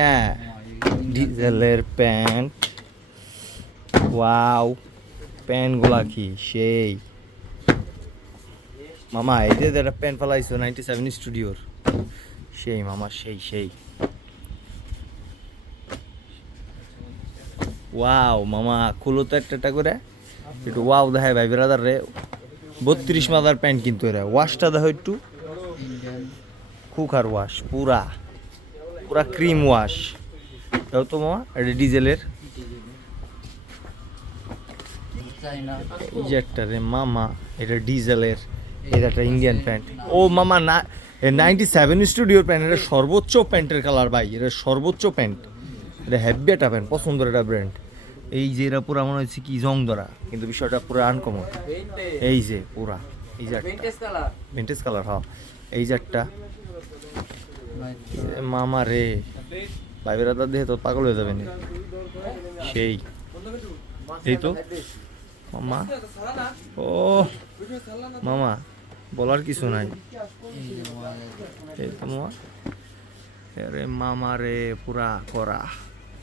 না ডিজেলের pant. Wow, প্যান্টগুলা কি সেই মামা। এই যে একটা প্যান্ট ফেলাইছো 97 স্টুডিওর, সেই মামা, সেই ওয়াও মামা, খুলো তো একটা করে একটু। ওয়াও দেখায় ভাই ব্রাদার রে, 32 মাদার প্যান্ট কিন্তু এরা। ওয়াশটা দেখো একটু, খুকার ওয়াশ, পুরা পুরা ক্রিম ওয়াশ। তাও তো মামা এটা ডিজেলের। এই যে একটা রে মামা, এটা ডিজেলের। এটা একটা ইন্ডিয়ান প্যান্ট। ও মামা না, 97 স্টুডিওর প্যান্ট। এটা সর্বোচ্চ প্যান্টের কালার ভাই, এটা সর্বোচ্চ প্যান্ট। এটা হ্যাভি একটা প্যান্ট, পছন্দের একটা ব্র্যান্ড। এই যে এরা পুরা মনে হচ্ছে কি জং ধরা, কিন্তু বিষয়টা পুরো আনকমন। এই যে পুরা, এই যে ভিন্টেজ কালার, হ্যাঁ। এই যে একটা মামা রে, ভাই বেড়াদার দেখে তো পাগল হয়ে যাবেন। সেই এই তো মামা, ও মামা বলার কিছু নাই। এই তো মামা, আরে মামা রে পুরা করা।